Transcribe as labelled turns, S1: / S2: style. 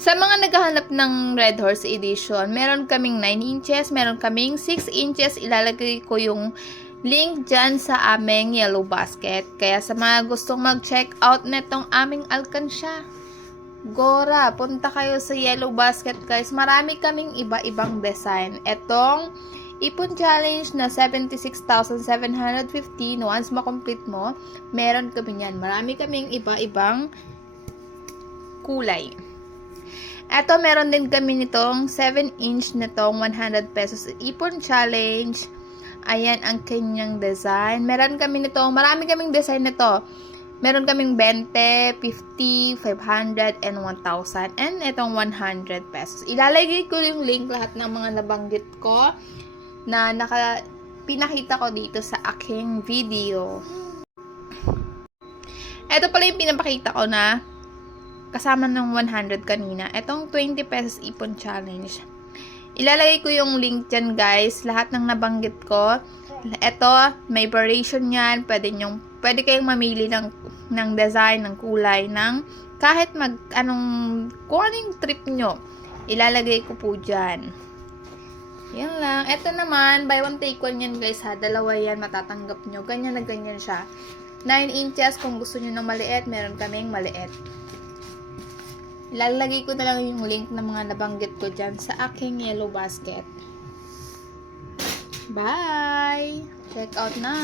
S1: Sa mga naghahanap ng Red Horse Edition, meron kaming 9 inches, meron kaming 6 inches. Ilalagay ko yung link dyan sa aming yellow basket. Kaya sa mga gustong mag-check out netong aming alkansya, Gora, punta kayo sa yellow basket guys. Marami kaming iba-ibang design. Etong Ipon Challenge na 76,715 once makomplete mo, meron kami yan. Marami kaming iba-ibang kulay. Eto, meron din kami nitong 7-inch nitong 100 pesos Ipon Challenge. Ayan ang kanyang design. Meron kami nito, marami kaming design nito. Meron kaming 20, 50, 500, and 1,000. And itong 100 pesos. Ilalagay ko yung link lahat ng mga nabanggit ko na naka, pinakita ko dito sa aking video. Ito pala yung pinapakita ko na kasama ng 100 kanina. Itong 20 pesos ipon challenge. Ilalagay ko yung link dyan guys. Lahat ng nabanggit ko. Ito, may variation yan. Pwede, nyong, pwede kayong mamili ng, ng design, ng kulay, ng kahit mag, anong, kung anong trip nyo. Ilalagay ko po dyan. Yan lang. Ito naman, buy one take one yan guys ha. Dalawa yan, matatanggap nyo. Ganyan na ganyan siya. 9 inches, kung gusto nyo ng maliit, meron kaming maliit. Ilalagay ko na lang yung link ng mga nabanggit ko dyan sa aking yellow basket. Bye! Check out na!